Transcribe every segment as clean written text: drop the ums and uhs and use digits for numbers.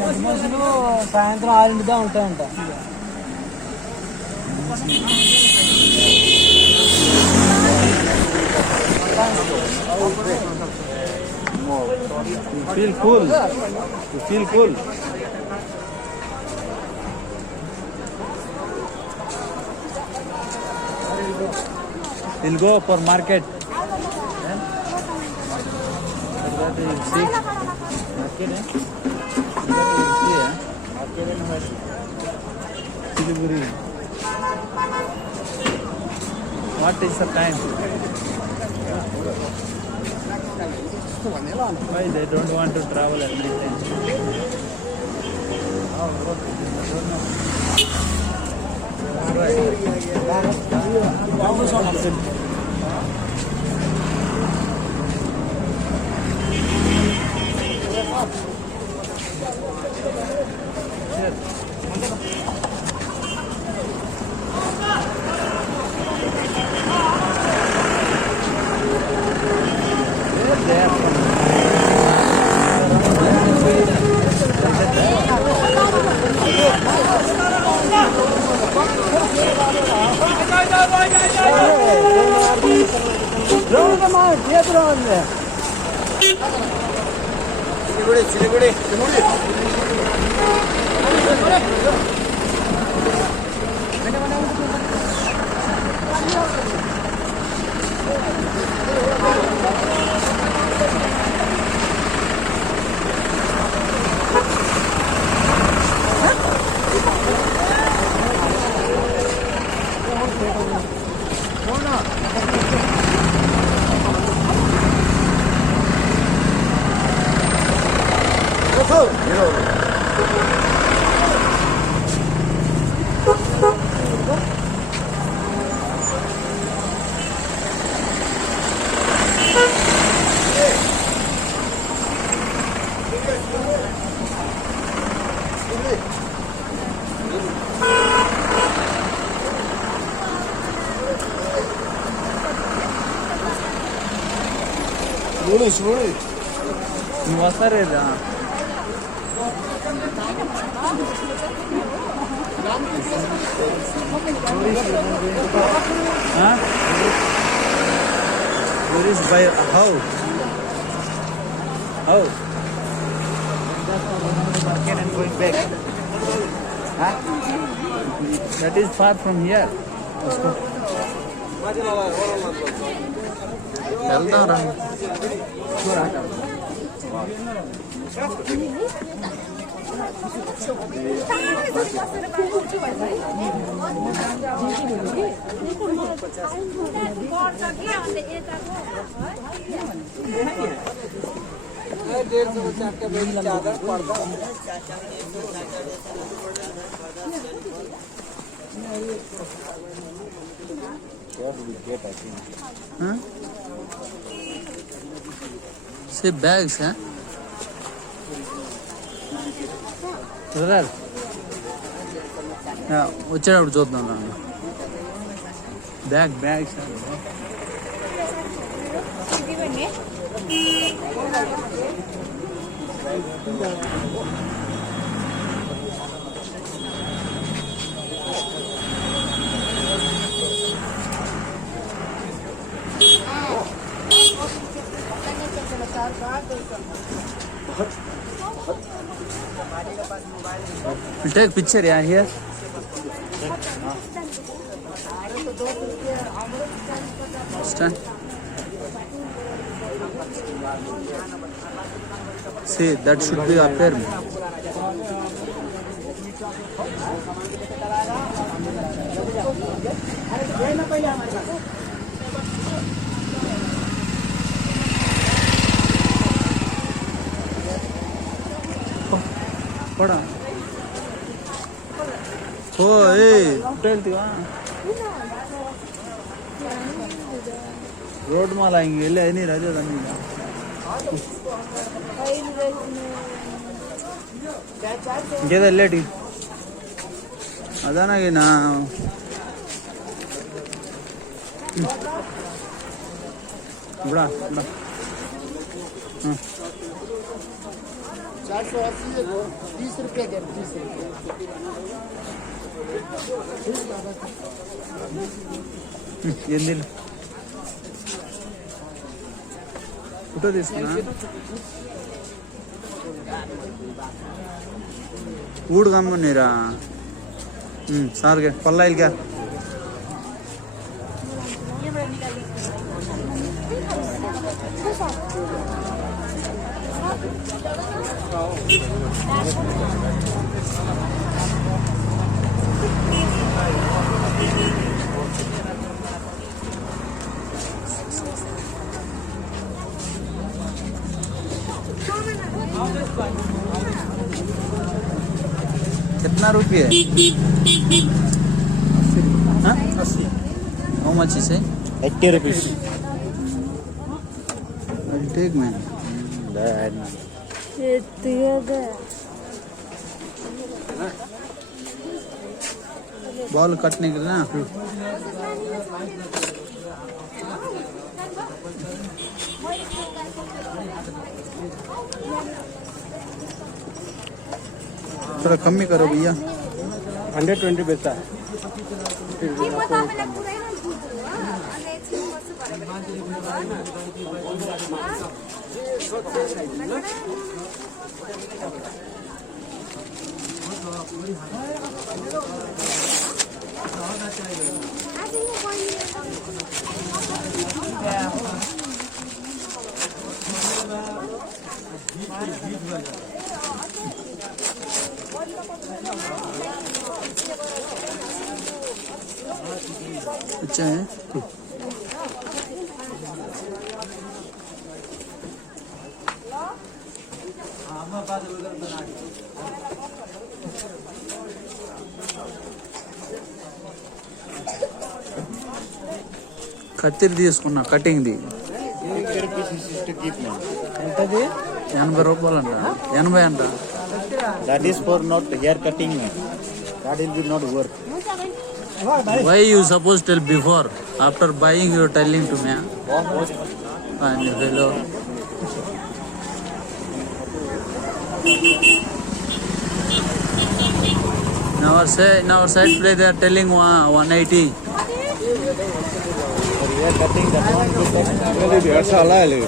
మనుషులు సాయంత్రం 6 దా ఉంటాయంట. You feel cool. You feel cool. We'll go for market. See? Market, eh? Siliguri. What is the time? Why they don't want to travel at night time? Siliguri. నువ్వు వస్తారేదా tourist by how market and going back, huh? That is far from here. వెళ్దాం రా See bags, huh? Brother, వచ్చేటప్పుడు చూద్దాం నన్ను bags We'll take picture, yeah, here. Stand. See, that should be up here. पड़ा ओ ए ಹೇಳ್ತೀವಾ road माल आएंगे ले नहीं राजा नहीं गेदे लेटी अदाना ना बड़ा 480 30 रुपये के 30 रुपये ఏంది ఫోటో తీసుకున్నా ఊడు కమ్మున్నీరా సార్గా పల్లాయిల్గా कितना रुपये how much is 80 rupees I'll take man ball कटने के लिए ना थोड़ा कम ही करो भैया 120 पैसा अच्छा है కత్తిరి తీసుకున్నా కటింగ్ ది ఎంతది 80 రూపాయలు అంట 80 అంట that is for not hair cutting that will be not work why you supposed tell before after buying you telling to me and hello in our side play they are telling 180 for hair cutting that one will take ऐसा ला ले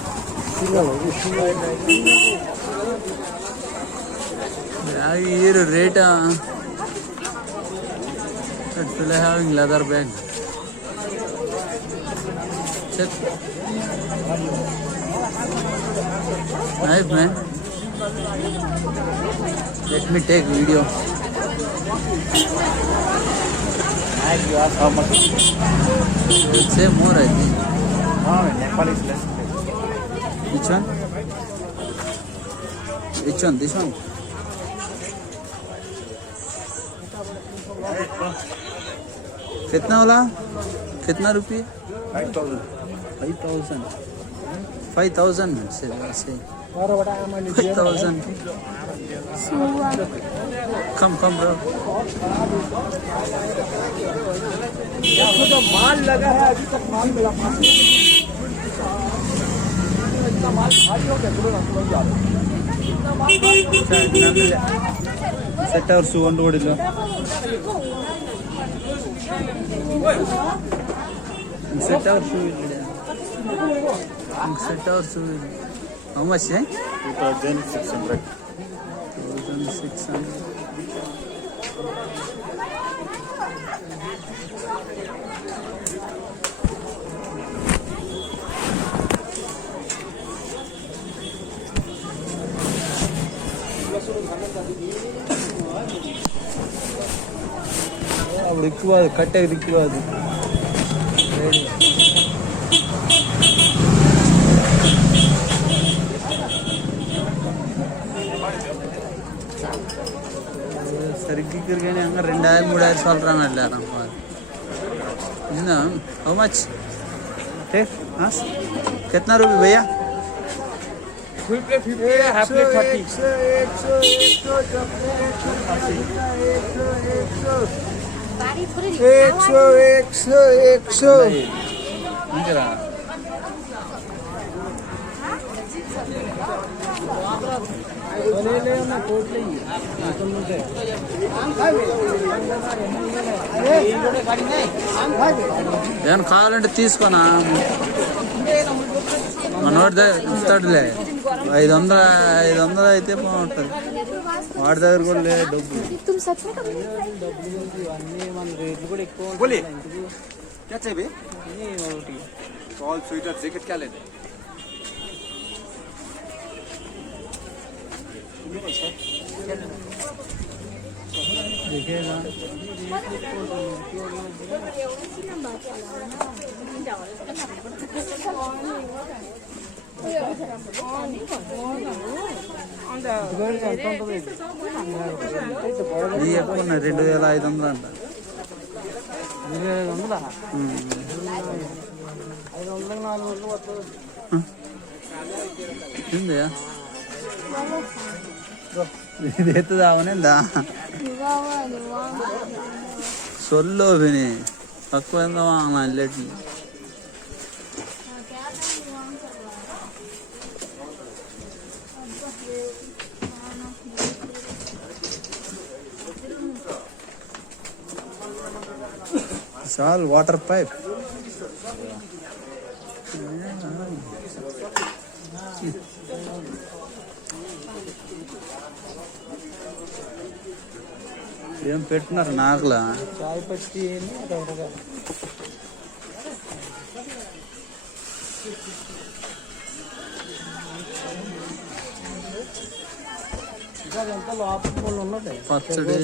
here rate actually having leather bag check nice man let me take video and you ask how much let's say more I think Nepal is less which one this one कितना वाला कितना रुपये 5000 5,000 से 5,000 कम bro तो माल लगा है अभी तक माल मिला इतना माल खाली हो गया सेट और सुवन रोडिलो सेट और शू how much 2600 1600 అప్పుడు ఎక్కువ కట్టేది ఎక్కువ అది సరిగ్గా హంగ 2000-3000 சொல்றாங்க எல்லாரும் என்ன how much है हां कितना रुपए भैया फुल प्लेट 50 हाफ प्लेट 100 ఏమైనా కావాలంటే తీసుకోనా మనోడి దగ్గర ఇస్తాడులే 500 అయితే బాగుంటుంది వాడి దగ్గర కూడా లేదు డబ్బులు बोलिए क्या चाहिए भैया सॉल स्वीटर जैकेट क्या लेना दिखेगा ఇది ఎక్కువ 2500 అంట 2500 ఏందయ్యా ఇది ఎత్తుదా అవనేందా సొల్లో విని తక్కువ ఎందా వాంగலாம் ఇల్లెట్లు all water pipe ఏం పెట్టినారు నాకులా చాయ్ పట్టి పచ్చడి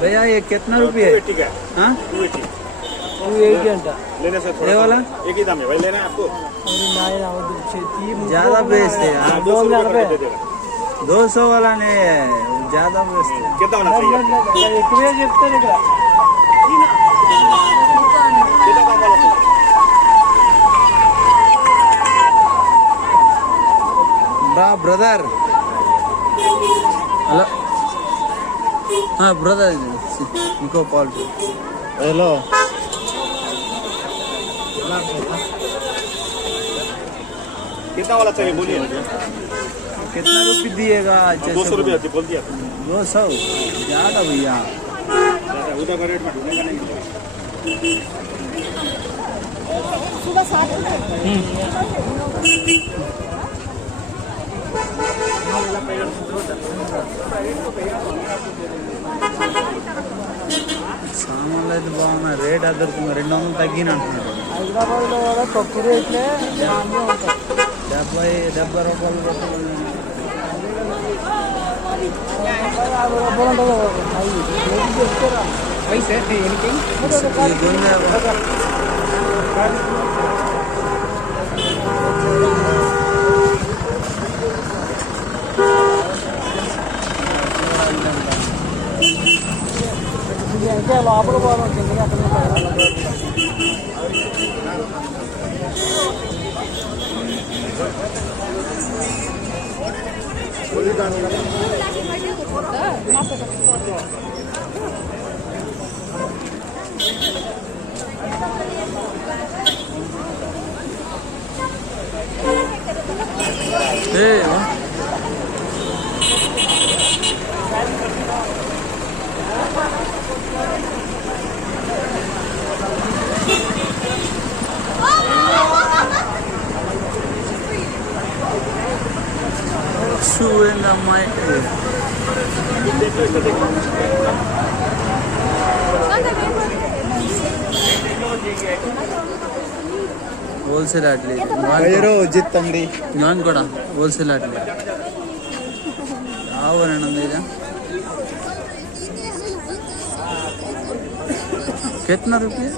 भैया ये कितना रुपये है? 280 घंटा लेने से ये वाला एक ही दाम है भाई लेना है आपको ज्यादा बेचते हैं 200 वाला नहीं है ज्यादा बेचते हैं कितना होना चाहिए ब्रदर हेलो हाँ ब्रदर इनको कॉल हेलो कितना वाला चाहिए बोलिए कितना रुपये दिएगा 200 रुपये बोल दिया 200 ज़्यादा भैया उधर का रेट में ढूंढेगा नहीं सुबह 7 సామాన్లు అయితే బాగున్నాయి రేట్ అద్దరుతుంది 200 తగ్గిన అంటున్నారు హైదరాబాద్లో కూడా తక్కువ రేట్లే 70 రూపాయలు అంటే లోపల పోవాలి అక్కడ Shoe in the mic. Wholesale ಆಡ್ಲಿ ಬೈರೋ ಜಿತ್ ಅಂಗಡಿ ನಾನು ಕೂಡ ಹೋಲ್ಸೇಲ್ ಆಡ್ಲಿ ಯಾವ ಹಣ್ಣು ಇದೆ कितना रुपये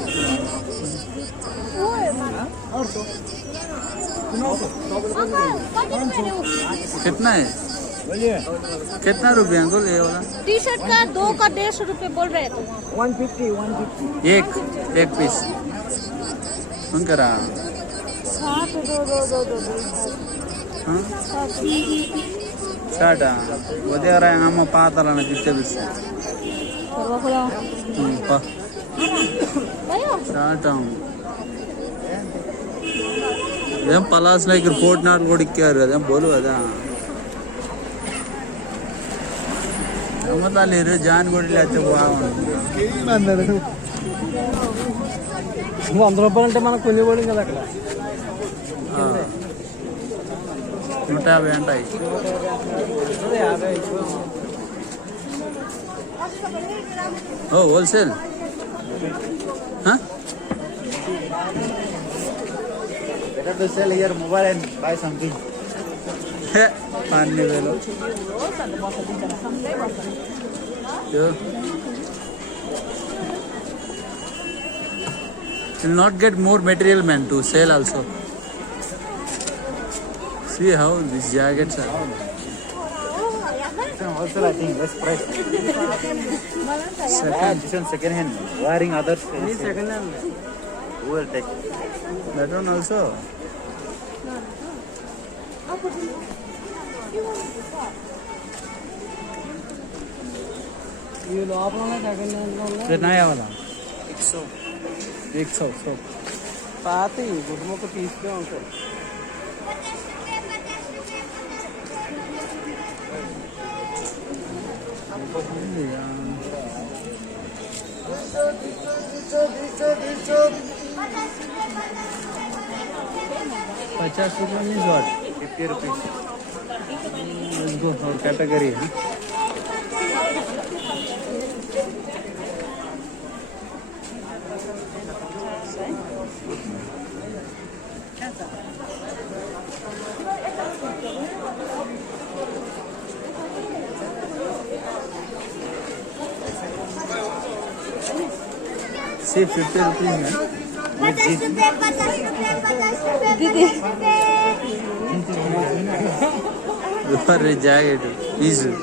कितना है कितना रुपये अंकल ये वाला टी शर्ट का 2 का 150 रुपए बोल रहे थे 150 एक पीस उनका 60 दो ಸ್ಟಾರ್ಟಾ ಒದೇವರ ನಮ್ಮ ಪಾತಲ್ಲ ಜಿತ್ತೆ స్టార్ట్ ఏం పలాస్లో ఇక్కడ కోటినాడు కూడా ఇక్కారు కదా బోలు కదా అమ్మతాలేరు జాన్ కూడా లేకపోతే బాగుంటుంది 100 రూపాయలు అంటే మనకు కొన్ని కూడా కదా అక్కడ 150 అంటాయి ఓ wholesale better to sell your mobile and buy something. అన్ని వేలు will not get more material man to sell also. See how these jackets are. Also, I think less price. This one second hand. Wearing others. Second hand. Who will take? That one also. ये लो आप लोगों ने second hand लो. ये नया वाला 100 100 पाती गुटमों को 30 पे उनको. ₹50 is what? 50 rupees. Let's go our category. See 50 rupees. दीदी For a jacket, easy. 50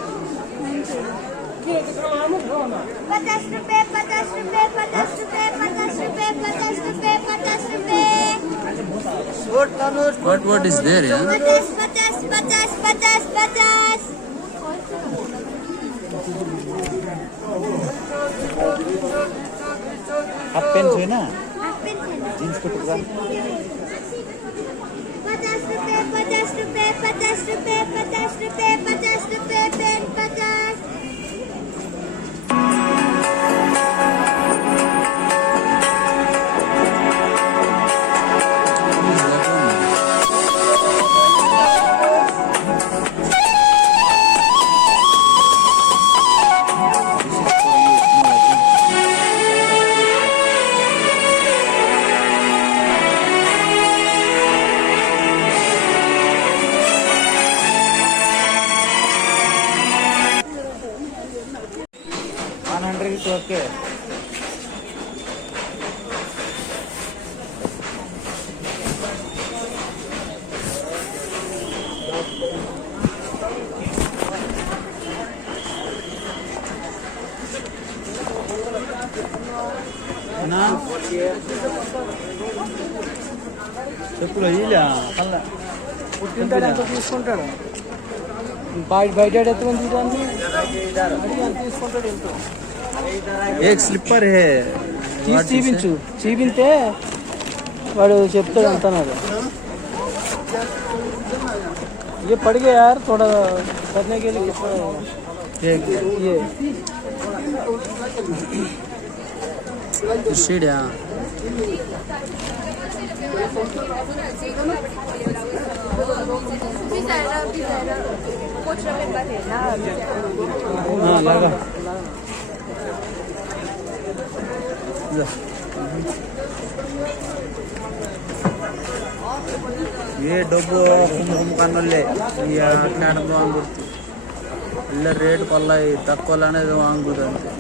रुपए 50 रुपए 50 रुपए 50 रुपए 50 रुपए 50 रुपए What is there, yeah? 50 50 50 50 50 half pant है ना हाफ पेन जींस को टुकड़ा 50 रुपए 50 रुपए 50 रुपए 50 रुपए 50 रुपए पेन 50 100 is okay. Na? చెప్పులు ఇలా కళ్ళ తీసుకుంటాడు బయట ఎత్తుకొని చూడండి తీసుకుంటాడు ఎంతో एक स्लीपर है చూపించు చూపింతే వాడు చెప్తాడు అంటున్నాడు ये पड़ गया यार थोड़ा करने के लिए ये सीढ़िया हाँ लगा ये डब्बू कुम्भकानोले अट्लाडो वांगुर्ती ಎಲ್ಲ ರೇಟ್ ಕೊಲ್ಲ ತಕ್ಕೊಲ್ಲನೇ ವಾಂಗುದಂತೆ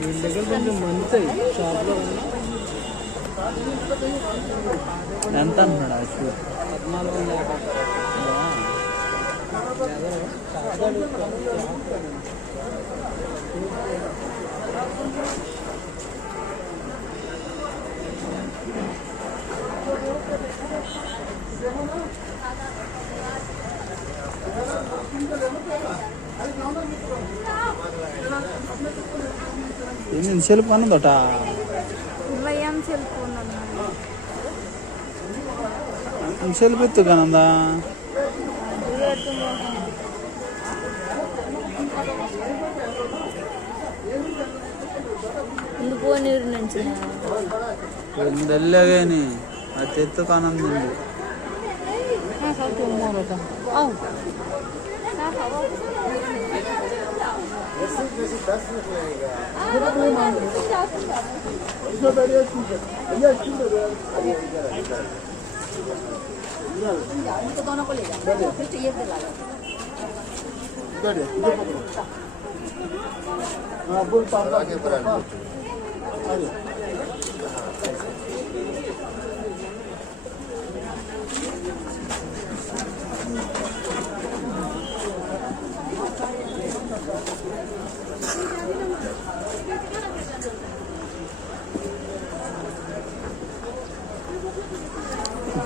వీళ్ళ దగ్గర కొంచెం మంతాయి షాప్లో ఎంత అంటున్నాడు ఆ షూ 14,000 సెల్ పని దొట వయం సెల్ ఫోన్ సెల్ బిత్తు కనందా ఇందుకు నీరు నుంచి ಒಂದೆಲ್ಲಗೇನಿ ಅತ್ತೆತ್ತು ಕಾಣಂದಿಲ್ಲ दोनों को ले जाओ फिर ये पे ला लो हां बोल पापा के brand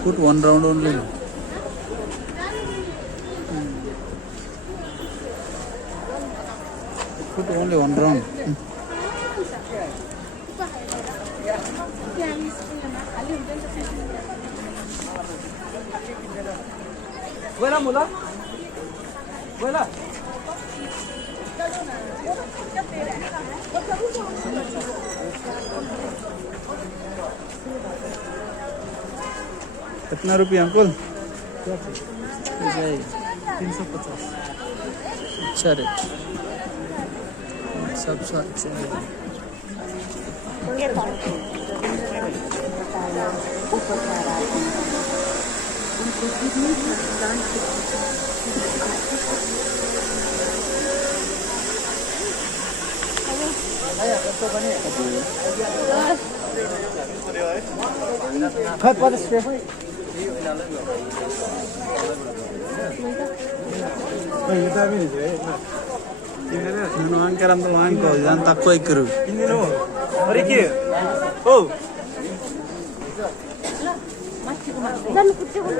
Put one round only. Put only one round. Buena mula. Buena. कितना रुपया अंकुल 350 अच्छा रेट सबसे अच्छा खत पर स्प्रे నేను వాంకరంత వాంకో ఇదంతా తక్కువ ఎక్కరు ಇನ್ನೇನು ಅರಿಕೆ ಓ ನಾನು ಕೂತ್ಕೊಂಡು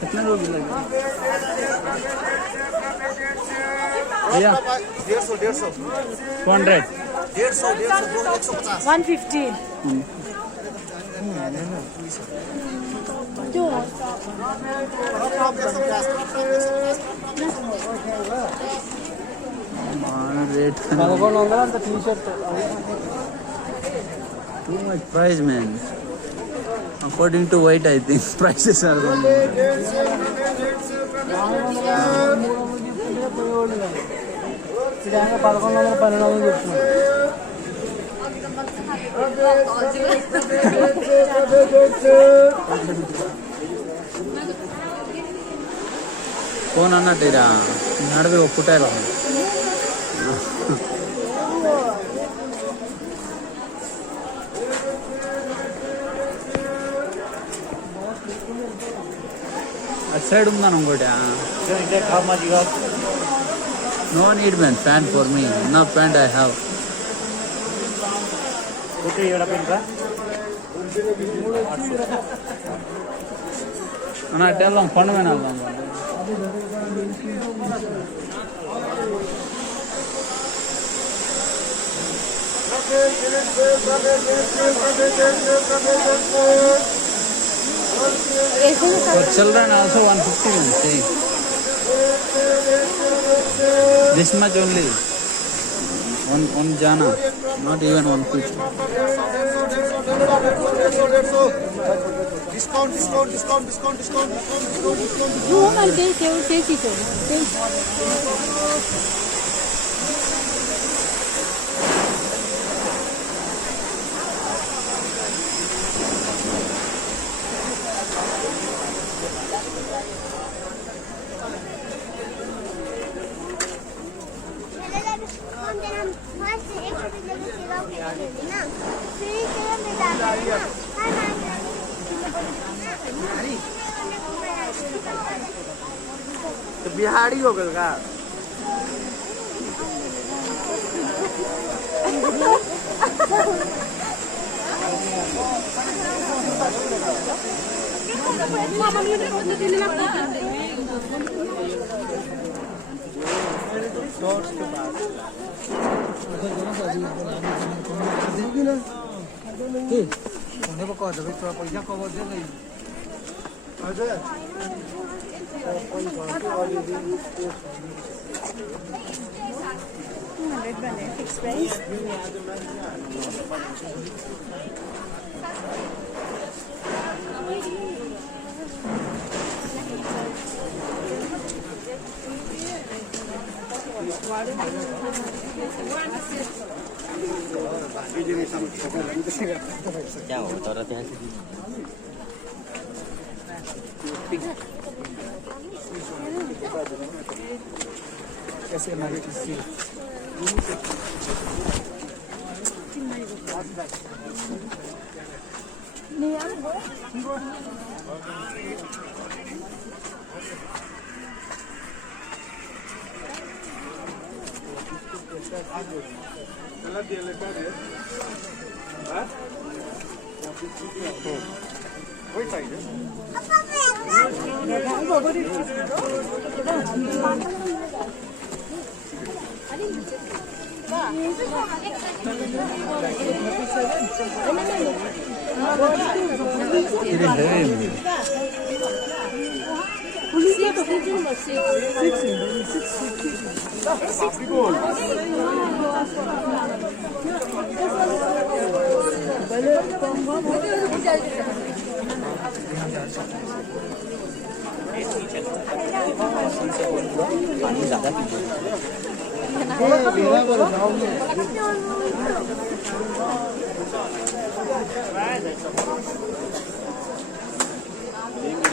कितना रुपये लगे भैया 150 200 150 रेट 1100 ಅಂತ T shirt too much price man according to white I think prices are going ఇదాక 1100 1200 చెప్తున్నాడు ಫೋನ್ ಅನ್ನಟ್ಟಿರಾ ನಡುವೆ ಪುಟ ಇಲ್ಲ అటు సైడ్ ఉందాను ఇంకోటి no need man pant for me no pant I have అన్న అట్టే వెళ్దాం కొండ మీద వెళ్దాం For children also 150 can see. This much only. One jana, not even 150. Discount. You want to take it. तो बिहारी हो गए का पैसा कवर दे नहीं fixed price. क्या होता रहता है कैसे वही चाहिए पानी ज़्यादा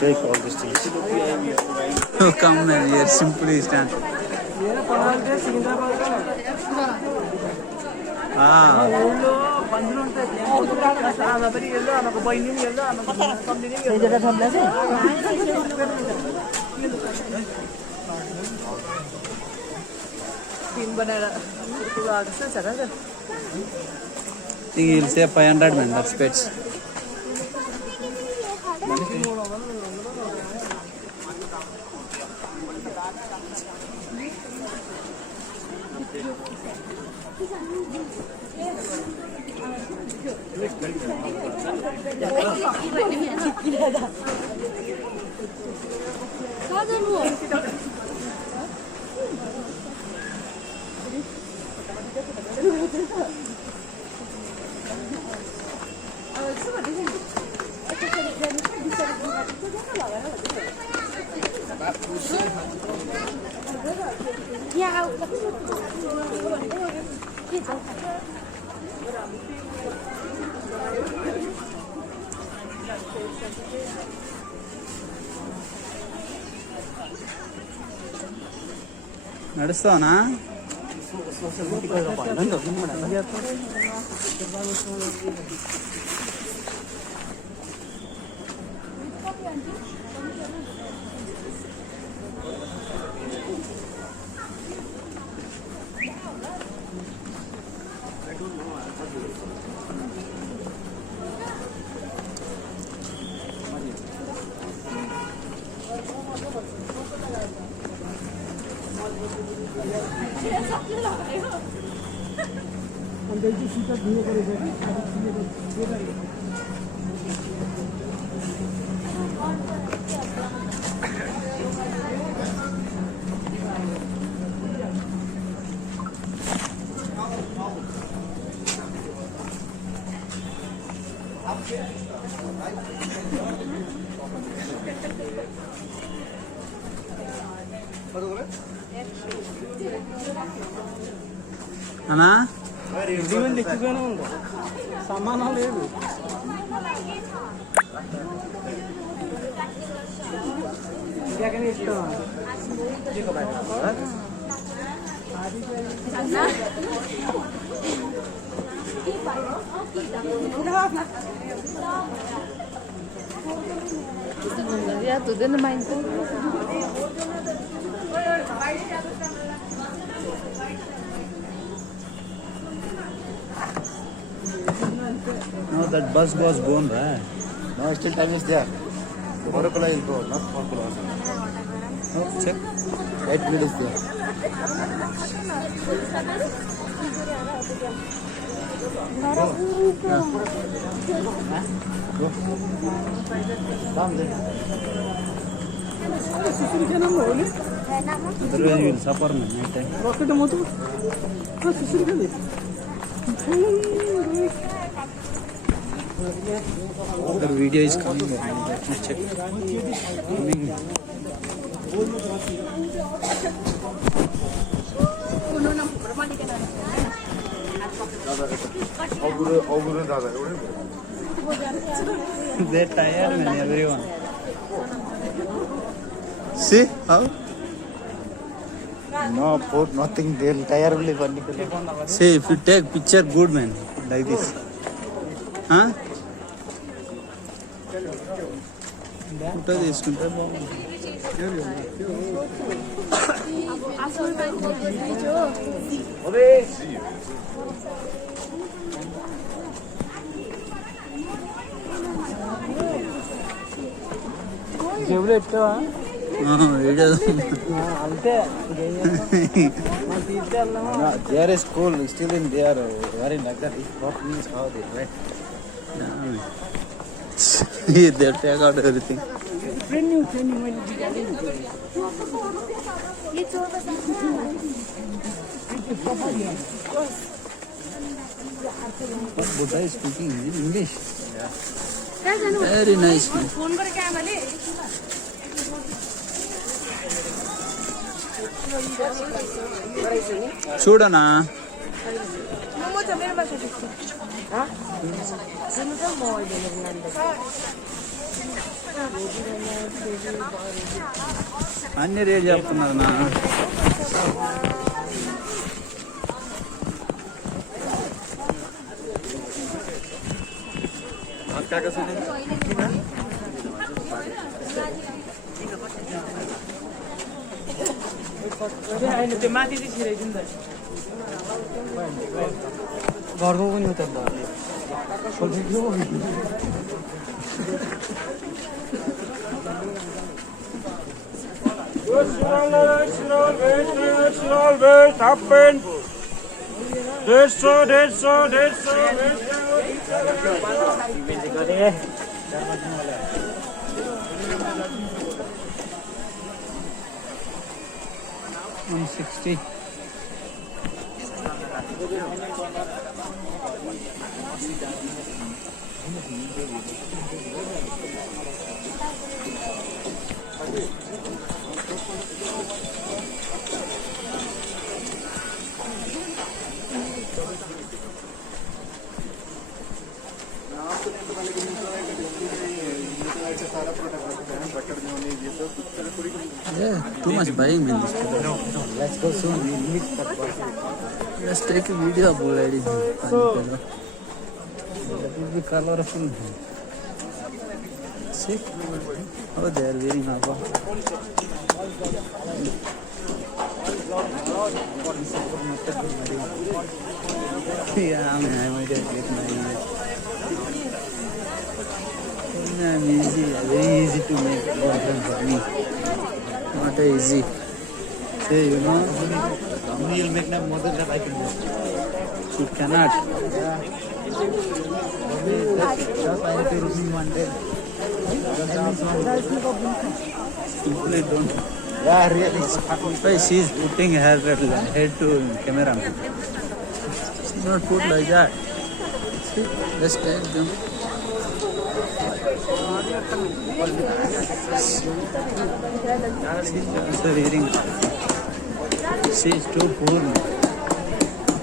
take all these things. Oh, come man, here simply stand. I think he'll say 500 man, that's pets. నడుస్తావునా? అన్నా సమానం లేదు. Ya, tu din naman ko. No, that bus was gone, right? No, still time is there. Morocco is gone, not Morocco. No, check. 8 minutes is there. Go. Come there. Otherwise you will suffer man, night time. The video is coming. Let me check. Coming. They're tired man, everyone. See how? No food, nothing. They'll tire only one. See, if you take picture good man, like this. Huh? Photo తీసుకుంటే బాగుంది. జేబులో Etawah? Video అంతే. There is school still in there. Very like that. What means how they went. they take out everything. Buddha is speaking English. Very nice man. చూడనా అన్ని rate చెప్తున్నారు నా घरको पनि उता happen. 160. Yeah, too much buying in this place. Let's go soon. We meet that one. Let's take a video of already. That will be colorful. See? Oh, they are wearing abba. Yeah, I might have get my easy, very easy to make boyfriend for me. Not easy. Say, you know, Company will make more than that I can do. she cannot. Just I have to room one day. Simply don't. Yeah, really. Why she is putting her head to camera? She not put like that. See, let's take them. She is also wearing. She is too poor.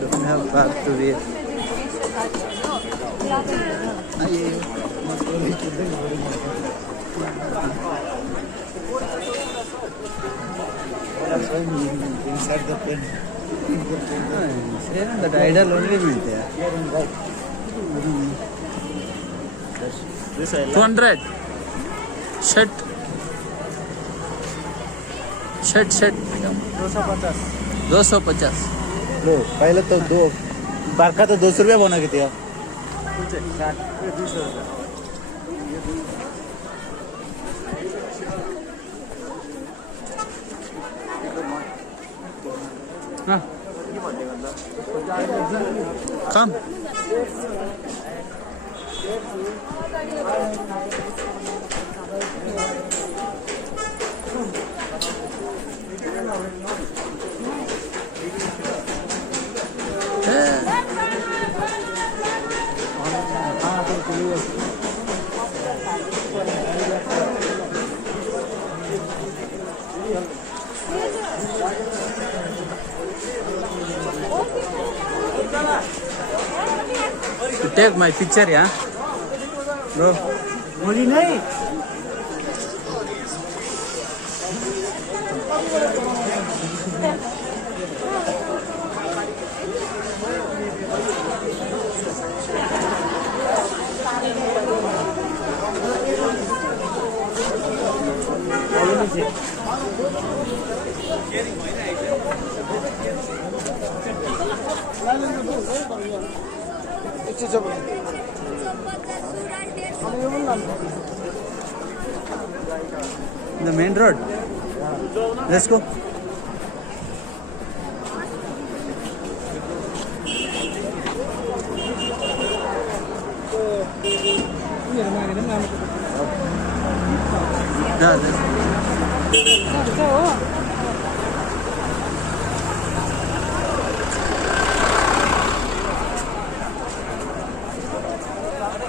Don't have clothes to wear. That's why we inside the pen. That idol only meant there. This I like. 200. Shirt. Shirt. 250. लो पहले तो दो बारका तो 200 रुपया बना के दिया Come. You take my picture, yeah? Bro. मुझे नहीं The main road. Let's go. Yeah,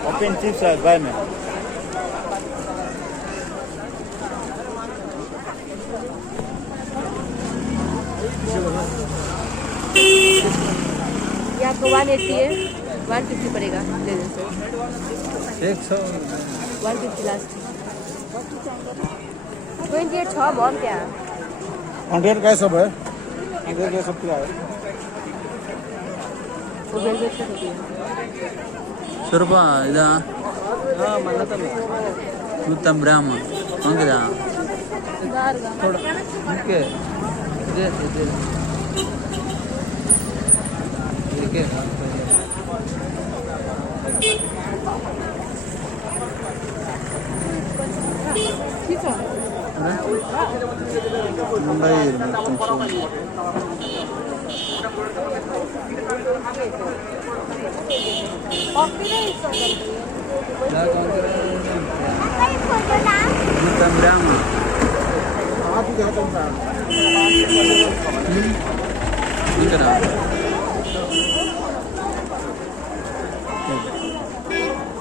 open chips है बाय में ये आपको 180 है, 150 पड़ेगा दे दें सर। 150 लास्ट 28 छ बहुत क्या 100 का सब है 100 का सब क्या है वो वेलवेट का होती है। Surba, ida. हां मन्ना तो Nutam Brahma. Angda. Thoda. Okay. Ide. Okay. ठीक है। Mumbai. Nutam Brahma. आप ही कहते हैं Angda.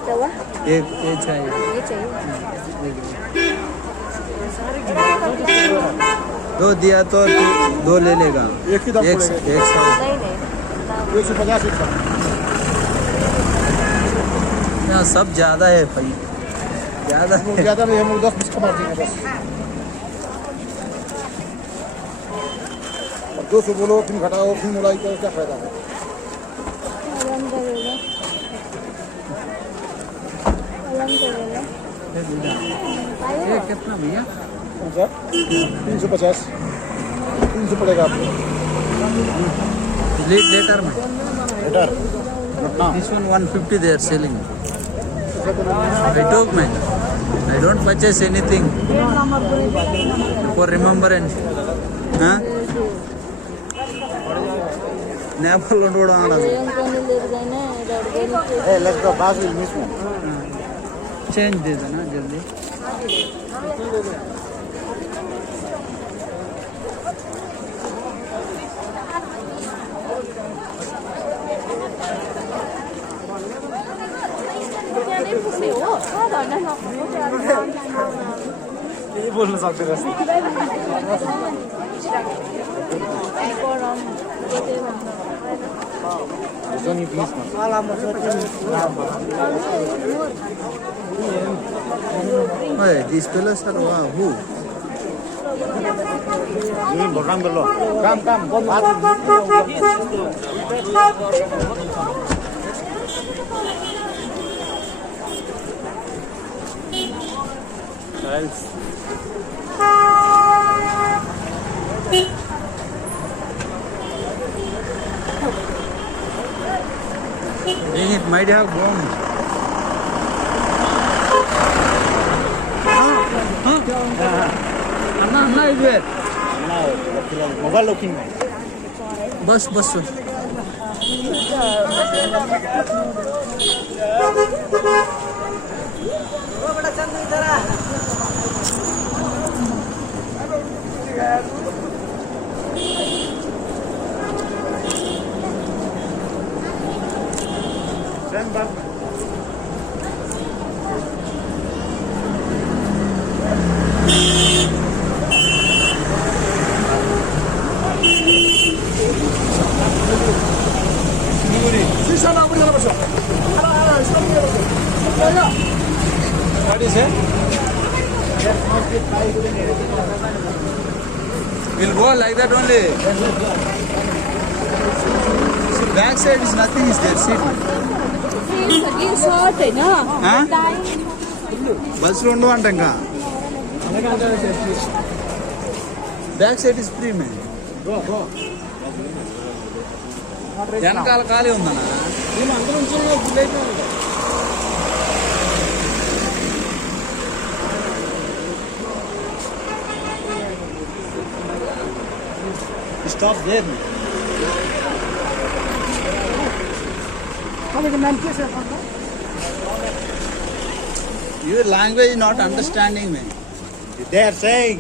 क्या हुआ? एक चाहिए ये चाहिए। दो दिया तो दो ले लेगा एक ही दाम एक पड़ेगा। 100 नहीं 150 एक यहाँ सब ज्यादा है भाई ज्यादा वो ज़्यादा नहीं, हम लोग 10-20 का मार देंगे बस। अब 200 बोलो, फिर घटाओ, फिर मुलाई करो, क्या फायदा है? ये कितना भैया? कौन सा? 350 300 पड़ेगा आपको। लेटर में better this one 150 they are selling. I took man. I don't purchase anything for remembrance. Huh? Nepal don't go down. Hey, let's go. Bas will miss me. Change दे देना जल्दी. ये बोलना सकते रस्ते। Don't eat miss, man. Hey, these fellows are wow, who? Ini borang belum. Kam. Nice. It might have bombed. Anna is where? Mobile looking. Bus. Send back. What is it? We'll go like that only. See, back side is nothing is there. See. Short है ना Huh? Bus round one tanga. Back side is free man. Go. వెనకాల ఖాళీ ఉందన్నా Stop there. Your language not understanding me. They are saying,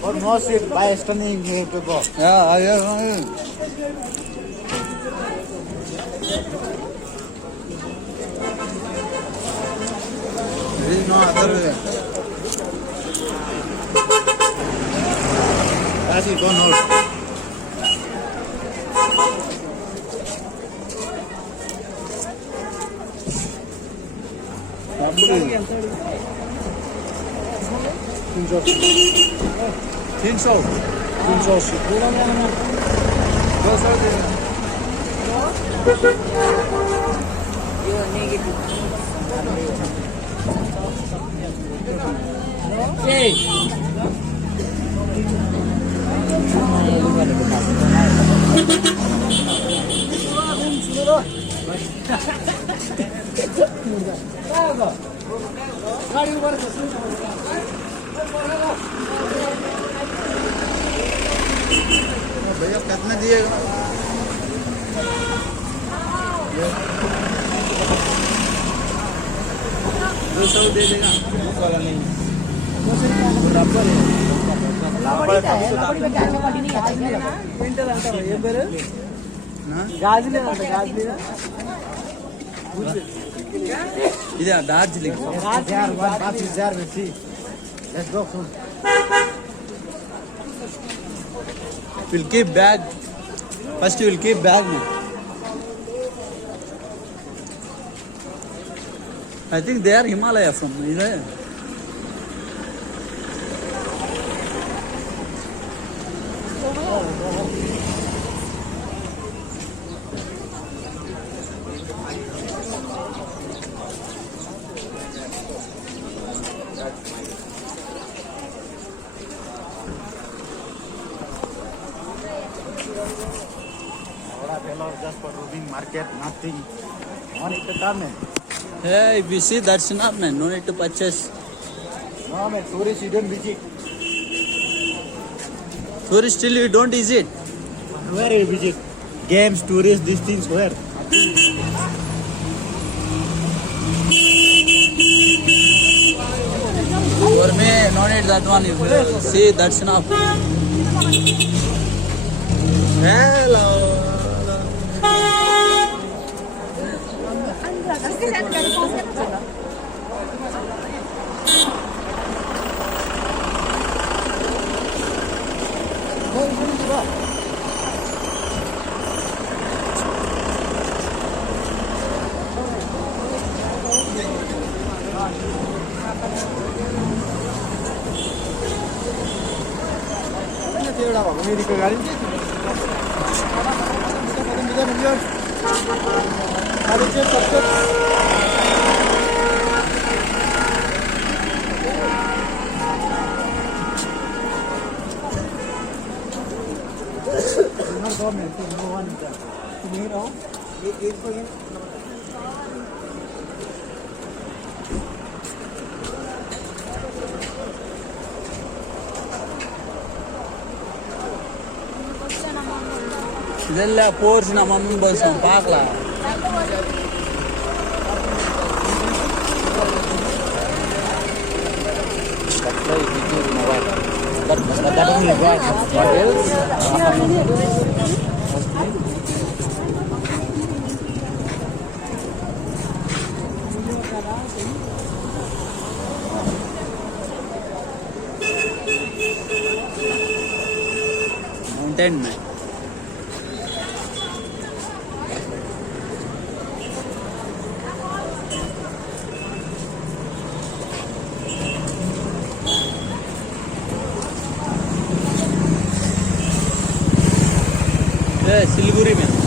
for no seat by standing you have to go. Yeah. There is no other way. As you go north. Think so. भैया कितना दिएगा $200 दे देगा ఇదే Darjeeling Let's go soon. We'll keep bag. First you will keep bag now. I think they are Himalaya from. Just for roaming market, nothing. Want to come, man? Hey, if you see, that's enough, man. No need to purchase. No, man. Tourists, you don't visit. Tourist still you don't visit. Where you visit? Games, tourists, these things. Where? For me, no need that one. If you see, that's enough. Hello. America गाडी ಇದೆಲ್ಲ force ನಮ್ಮ ಅಮ್ಮನ bus ಪಾಕ್ಲಾ mountain में सिलीगुड़ी में